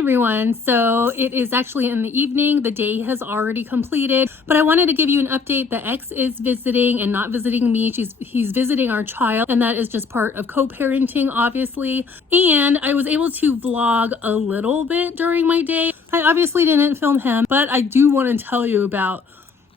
everyone. So it is actually in the evening. The day has already completed, but I wanted to give you an update. The ex is visiting and not visiting me. He's visiting our child, and that is just part of co-parenting, obviously. And I was able to vlog a little bit during my day. I obviously didn't film him, but I do want to tell you about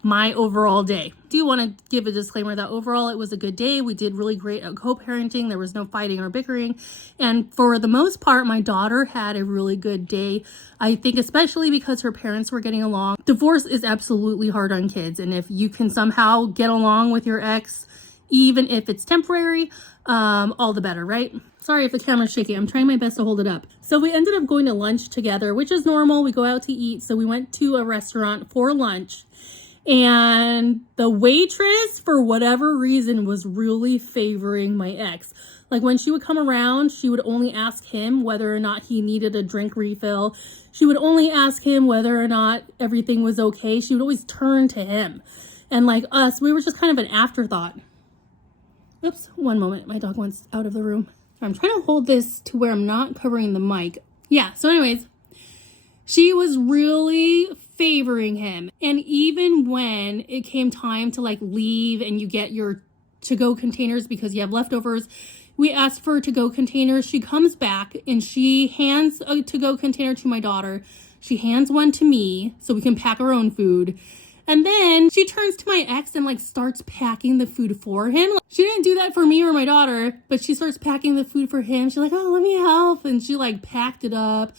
my overall day. I do want to give a disclaimer that overall it was a good day. We did really great at co-parenting. There was no fighting or bickering. And for the most part, my daughter had a really good day. I think especially because her parents were getting along. Divorce is absolutely hard on kids. And if you can somehow get along with your ex, even if it's temporary, all the better, right? Sorry if the camera's shaking. I'm trying my best to hold it up. So we ended up going to lunch together, which is normal. We go out to eat. So we went to a restaurant for lunch. And the waitress, for whatever reason, was really favoring my ex. Like when she would come around, she would only ask him whether or not he needed a drink refill. She would only ask him whether or not everything was okay. She would always turn to him. And like us, we were just kind of an afterthought. Oops, one moment. My dog went out of the room. I'm trying to hold this to where I'm not covering the mic. Yeah, so anyways, she was really favoring him. And even when it came time to like leave and you get your to-go containers because you have leftovers, we asked for to-go containers. She comes back and she hands a to-go container to my daughter. She hands one to me so we can pack our own food. And then she turns to my ex and like starts packing the food for him. She didn't do that for me or my daughter, but she starts packing the food for him. She's like, oh, let me help. And she like packed it up,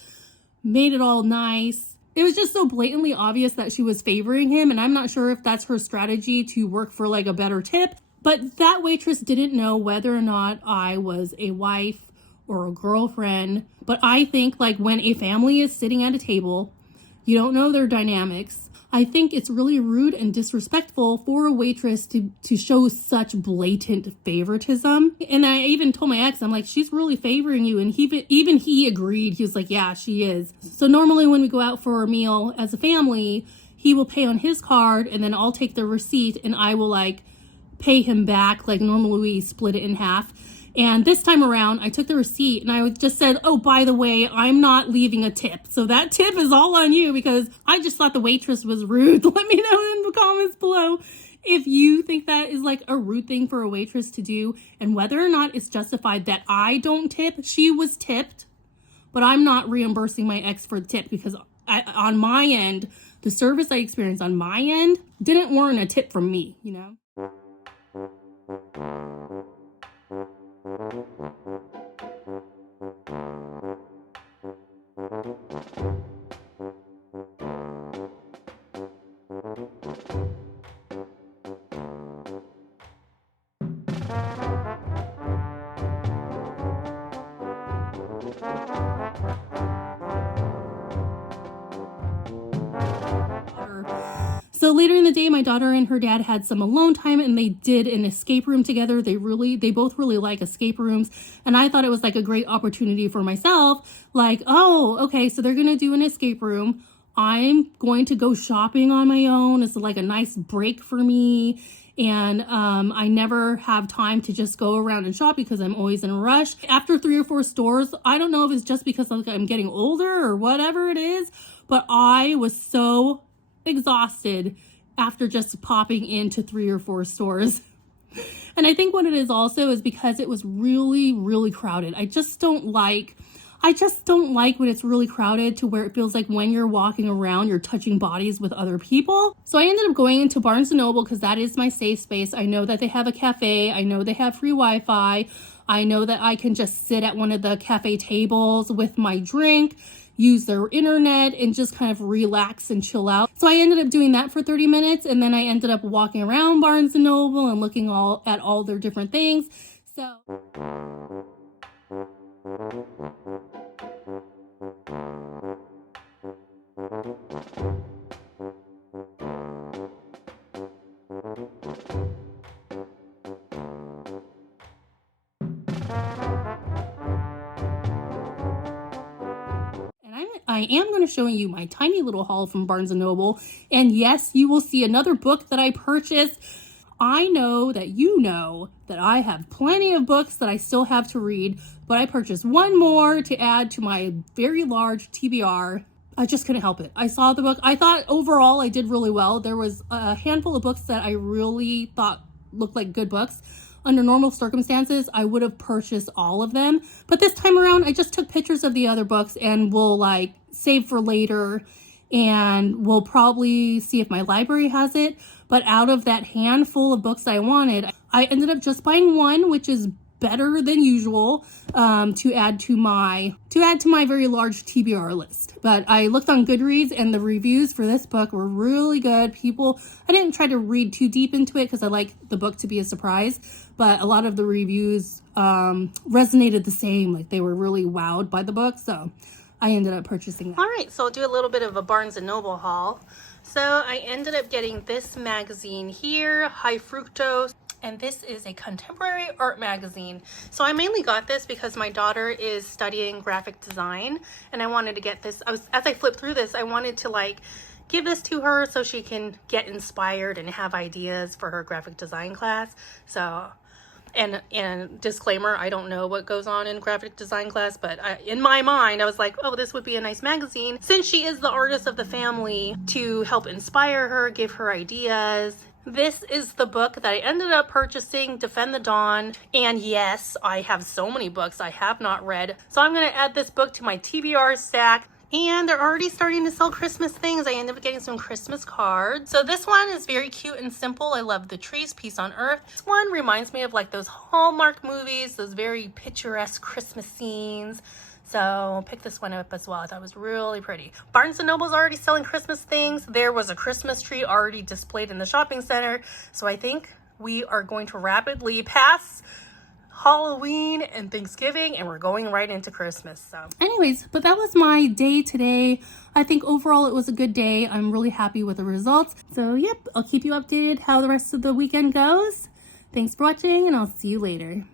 made it all nice. It was just so blatantly obvious that she was favoring him, and I'm not sure if that's her strategy to work for like a better tip, but that waitress didn't know whether or not I was a wife or a girlfriend. But I think like when a family is sitting at a table, you don't know their dynamics. I think it's really rude and disrespectful for a waitress to show such blatant favoritism. And I even told my ex, I'm like, she's really favoring you. And even he agreed. He was like, yeah, she is. So normally when we go out for a meal as a family, he will pay on his card and then I'll take the receipt and I will like pay him back. Like normally we split it in half. And this time around, I took the receipt and I just said, oh, by the way, I'm not leaving a tip. So that tip is all on you because I just thought the waitress was rude. Let me know in the comments below if you think that is like a rude thing for a waitress to do and whether or not it's justified that I don't tip. She was tipped, but I'm not reimbursing my ex for the tip because on my end, the service I experienced on my end didn't warrant a tip from me, you know? So later in the day, my daughter and her dad had some alone time and they did an escape room together. They both really like escape rooms. And I thought it was like a great opportunity for myself. Like, oh, okay, so they're going to do an escape room. I'm going to go shopping on my own. It's like a nice break for me. And I never have time to just go around and shop because I'm always in a rush. After 3 or 4 stores, I don't know if it's just because I'm getting older or whatever it is, but I was so exhausted after just popping into 3 or 4 stores. And I think what it is also is because it was really, really crowded. I just don't like when it's really crowded to where it feels like when you're walking around, you're touching bodies with other people. So I ended up going into Barnes & Noble because that is my safe space. I know that they have a cafe. I know they have free Wi-Fi. I know that I can just sit at one of the cafe tables with my drink, use their internet, and just kind of relax and chill out. So I ended up doing that for 30 minutes, and then I ended up walking around Barnes & Noble and looking at all their different things. So I am going to show you my tiny little haul from Barnes & Noble. And yes, you will see another book that I purchased. I know that I have plenty of books that I still have to read, but I purchased one more to add to my very large TBR. I just couldn't help it. I saw the book. I thought overall I did really well. There was a handful of books that I really thought looked like good books. Under normal circumstances, I would have purchased all of them. But this time around, I just took pictures of the other books and will like save for later. And we'll probably see if my library has it. But out of that handful of books I wanted, I ended up just buying one, which is better than usual, to add to my very large TBR list. But I looked on Goodreads and the reviews for this book were really good. I didn't try to read too deep into it because I like the book to be a surprise, but a lot of the reviews resonated the same. Like they were really wowed by the book, so I ended up purchasing that. All right, so I'll do a little bit of a Barnes & Noble haul. So I ended up getting this magazine here, High Fructose. And this is a contemporary art magazine. So I mainly got this because my daughter is studying graphic design and I wanted to get this. As I flipped through this, I wanted to like give this to her so she can get inspired and have ideas for her graphic design class. So, and disclaimer, I don't know what goes on in graphic design class, but in my mind, I was like, oh, this would be a nice magazine since she is the artist of the family to help inspire her, give her ideas. This is the book that I ended up purchasing, Defend the Dawn. And yes, I have so many books I have not read. So I'm going to add this book to my TBR stack. And they're already starting to sell Christmas things. I ended up getting some Christmas cards. So this one is very cute and simple. I love the trees, peace on earth. This one reminds me of like those Hallmark movies, those very picturesque Christmas scenes. So pick this one up as well. I thought it was really pretty. Barnes & Noble's already selling Christmas things. There was a Christmas tree already displayed in the shopping center. So I think we are going to rapidly pass Halloween and Thanksgiving and we're going right into Christmas. So anyways, but that was my day today. I think overall it was a good day. I'm really happy with the results. So yep, I'll keep you updated how the rest of the weekend goes. Thanks for watching and I'll see you later.